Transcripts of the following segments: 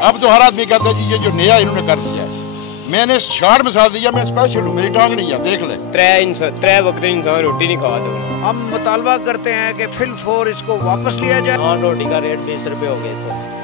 अब तो हर आदमी कहता है जी ये जो नया इन्होंने कर दिया है। मैंने शार्ट मिसाल दिया, मैं स्पेशल हूँ, मेरी टांग नहीं है, देख ले। त्रै वक्त इंसान रोटी नहीं खा दो। हम मुतालबा करते हैं कि फिल इसको वापस लिया जाए। हाँ, रोटी का रेट 20 रुपये हो गया इस वक्त।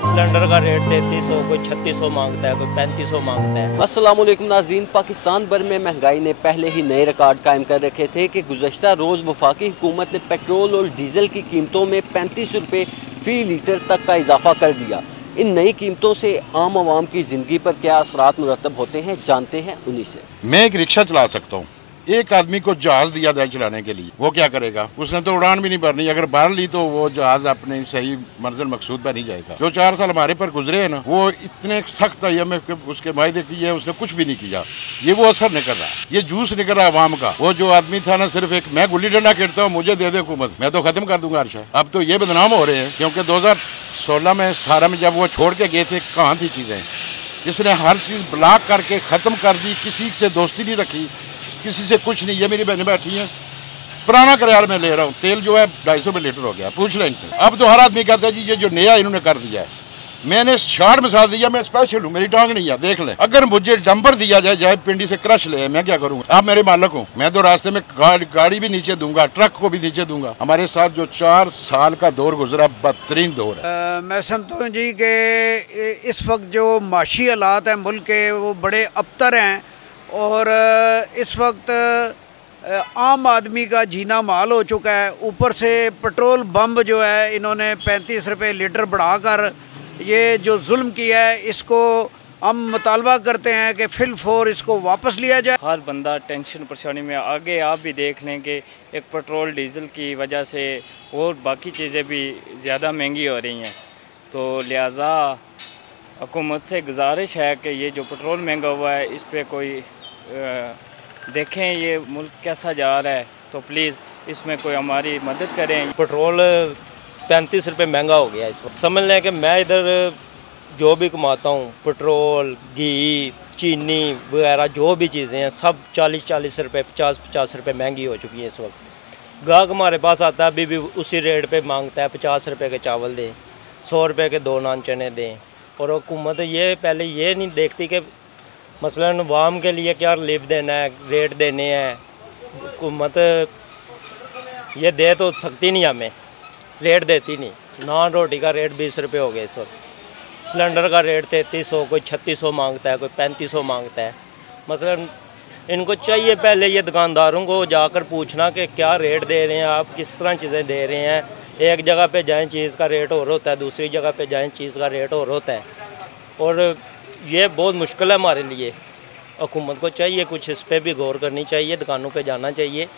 सिलेंडर का रेट 3300, कोई 3600 मांगता है, कोई 3500 मांगता है। अस्सलाम वालेकुम नाज़रीन, पाकिस्तान भर में महंगाई ने पहले ही नए रिकॉर्ड कायम कर रखे थे कि गुज़श्ता रोज़ वफाकी हुकूमत ने पेट्रोल और डीजल की कीमतों में 35 रुपये फ़ी लीटर तक का इजाफा कर दिया। इन नई कीमतों से आम आवाम की ज़िंदगी पर क्या असरात मुरतब होते हैं, जानते हैं उन्हीं से। मैं एक रिक्शा चला सकता हूँ, एक आदमी को जहाज दिया जाए चलाने के लिए, वो क्या करेगा? उसने तो उड़ान भी नहीं भरनी, अगर भर ली तो वो जहाज अपने सही मंजिल मकसूद पर नहीं जाएगा। जो 4 साल हमारे पर गुजरे हैं ना, वो इतने सख्त IMF के उसके वायदे किए, उसने कुछ भी नहीं किया। ये वो असर निकल रहा है, ये जूस निकल रहा है अवाम का। वो जो आदमी था ना, सिर्फ एक मैं गुल्ली डंडा खेलता हूँ, मुझे दे दे हुकूमत, मैं तो खत्म कर दूंगा अर्शा। अब तो ये बदनाम हो रहे हैं, क्योंकि 2016 में 18 में जब वो छोड़ के गए थे, कहाँ थी चीजें? इसने हर चीज ब्लॉक करके खत्म कर दी, किसी से दोस्ती नहीं रखी, किसी से कुछ नहीं। ये मेरी बहनें बैठी हैं, पुराना किराया मैं ले रहा हूँ, तेल जो है 250 रुपये लीटर हो गया, पूछ लें इनसे। अब तो हर आदमी कहता है जी ये जो नया इन्होंने कर दिया है। मैंने शार्ट मिसाल दिया, मैं स्पेशल हूँ, मेरी टांग नहीं है, देख ले। अगर मुझे डंपर दिया जाए पिंडी से क्रश ले, मैं क्या करूँगा? आप मेरे मालिक हूँ, मैं तो रास्ते में गाड़ी भी नीचे दूंगा, ट्रक को भी नीचे दूंगा। हमारे साथ जो 4 साल का दौर गुजरा, बदतरीन दौर है। मैं समझता हूँ जी कि इस वक्त जो माशी हालात हैं मुल्क के, वो बड़े अबतर हैं और इस वक्त आम आदमी का जीना माल हो चुका है। ऊपर से पेट्रोल बम जो है, इन्होंने 35 रुपये लीटर बढ़ाकर ये जो जुल्म किया है, इसको हम मुतालबा करते हैं कि फिल इसको वापस लिया जाए। हर बंदा टेंशन परेशानी में। आगे आप भी देख लें कि एक पेट्रोल डीज़ल की वजह से और बाकी चीज़ें भी ज़्यादा महंगी हो रही हैं, तो लिहाजा हुकूमत से गुजारिश है कि ये जो पेट्रोल महंगा हुआ है, इस पर कोई देखें ये मुल्क कैसा जा रहा है, तो प्लीज़ इसमें कोई हमारी मदद करें। पेट्रोल 35 रुपये महंगा हो गया इस वक्त। समझ लें कि मैं इधर जो भी कमाता हूँ, पेट्रोल, घी, चीनी वगैरह जो भी चीज़ें हैं, सब 40-40 रुपये, 50-50 रुपये महंगी हो चुकी है इस वक्त। गाहक हमारे पास आता है, अभी भी उसी रेट पे मांगता है, 50 रुपये के चावल दें, 100 रुपये के 2 नान चने दें। और हुकूमत ये पहले ये नहीं देखती कि मसलन अवाम के लिए क्या रिलीफ देना है, रेट देने हैं। हुकूमत ये दे तो सकती नहीं, हमें रेट देती नहीं। नान रोटी का रेट 20 रुपये हो गया इस वक्त। सिलेंडर का रेट 3300, कोई 3600 मांगता है, कोई 3500 मांगता है। मसलन इनको चाहिए पहले ये दुकानदारों को जाकर पूछना कि क्या रेट दे रहे हैं आप, किस तरह चीज़ें दे रहे हैं। एक जगह पे जाएं चीज़ का रेट और होता है, दूसरी जगह पे जाएं चीज़ का रेट और होता है। और ये बहुत मुश्किल है हमारे लिए। हुकूमत को चाहिए कुछ इस पर भी गौर करनी चाहिए, दुकानों पे जाना चाहिए,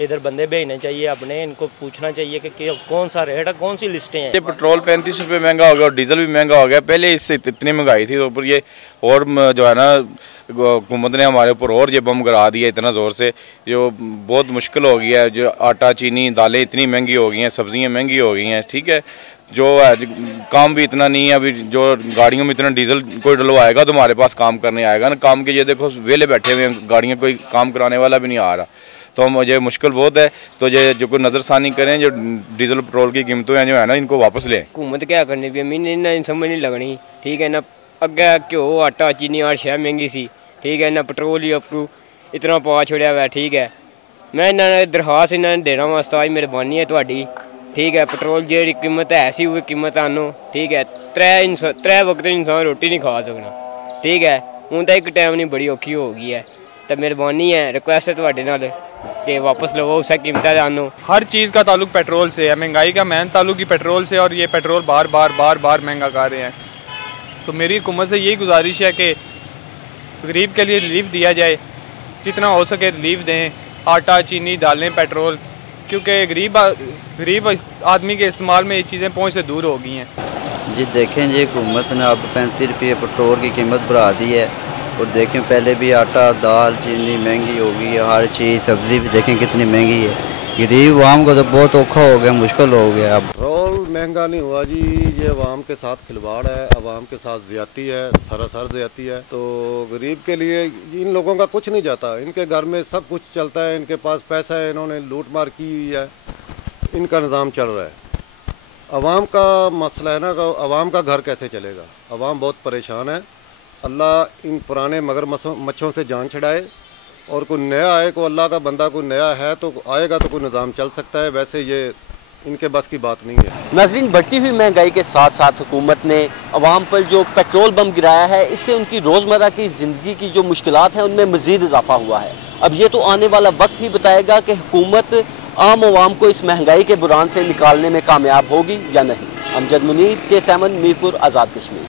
इधर बंदे भेजने चाहिए अपने, इनको पूछना चाहिए कि कौन सा रेट है, कौन सी लिस्टें हैं। ये पेट्रोल 35 रुपये महंगा हो गया और डीजल भी महंगा हो गया। पहले इससे इतनी महंगाई थी, तो ऊपर ये और जो है ना, हुकूमत ने हमारे ऊपर और ये बम गिरा दिया इतना ज़ोर से, जो बहुत मुश्किल हो गया है। जो आटा, चीनी, दालें इतनी महंगी हो गई हैं, सब्ज़ियाँ महंगी हो गई हैं, ठीक है। जो है काम भी इतना नहीं है अभी, जो गाड़ियों में इतना डीजल कोई डलवाएगा तो हमारे पास काम करने आएगा ना। काम के ये देखो वेले बैठे हुए हैं, गाड़ियाँ कोई काम कराने वाला भी नहीं आ रहा, तो मुझे मुश्किल बहुत है। तो ये जो कोई नज़रसानी करें, जो डीजल पेट्रोल की कीमतें हैं जो है ना, इनको वापस लें। हुकूमत क्या करनी भी मैंने समझ नहीं लगनी, ठीक है ना। अगे घ्यो, आटा, चीनी हर शय महंगी सी, ठीक है ना। पेट्रोल ही अपू इतना पा छोड़िया हुआ, ठीक है। मैं इन्होंने दरखास्त इन्होंने देना वास्ता मेहरबानी है तुहाडी, ठीक है। पेट्रोल जी कीमत है, ऐसी हुई कीमत आनो, ठीक है। त्रै वक्त इंसान रोटी नहीं खा सकना, ठीक है। हूँ तो एक टाइम नहीं, बड़ी औखी हो गई है, तो मेहरबानी है, रिक्वेस्ट है तुहाडे नाल कि वापस लवो उस कीमत आनो। हर चीज़ का ताल्लुक पेट्रोल से है, महंगाई का मेन ताल्लुक ही पेट्रोल से, और ये पेट्रोल बार बार महंगा कर रहे हैं। तो मेरी हुकूमत से यही गुजारिश है कि गरीब के लिए रिलीफ दिया जाए, जितना हो सके रिलीफ दें। आटा, चीनी, दालें, पेट्रोल, क्योंकि गरीब आदमी के इस्तेमाल में ये चीज़ें पहुँच से दूर हो गई हैं। जी देखें जी, हुकूमत ने अब 35 रुपये पेट्रोल की कीमत बढ़ा दी है। और देखें पहले भी आटा, दाल, चीनी महंगी हो गई है, हर चीज़, सब्ज़ी भी देखें कितनी महंगी है। गरीब आवाम को तो बहुत औखा हो गया, मुश्किल हो गया। अब पेट्रोल महंगा नहीं हुआ जी, ये अवाम के साथ खिलवाड़ है, अवाम के साथ ज़्यादती है, सरासर ज़्यादती है। तो गरीब के लिए इन लोगों का कुछ नहीं जाता, इनके घर में सब कुछ चलता है, इनके पास पैसा है, इन्होंने लूट मार की हुई है, इनका निज़ाम चल रहा है। अवाम का मसला है ना कि अवाम का घर कैसे चलेगा। अवाम बहुत परेशान है। अल्लाह इन पुराने मगर मच्छों से जान छड़ाए और कोई नया आए, को अल्लाह का बंदा कोई नया है तो आएगा तो कोई निज़ाम चल सकता है, वैसे ये इनके बस की बात नहीं है। नाज़रीन, बढ़ती हुई महंगाई के साथ साथ हुकूमत ने अवाम पर जो पेट्रोल बम गिराया है, इससे उनकी रोज़मर्रा की ज़िंदगी की जो मुश्किलात हैं उनमें मज़ीद इजाफा हुआ है। अब ये तो आने वाला वक्त ही बताएगा कि हुकूमत आम अवाम को इस महंगाई के बुरान से निकालने में कामयाब होगी या नहीं। अमजद मुनीर, के7 मीरपुर, आज़ाद कश्मीर।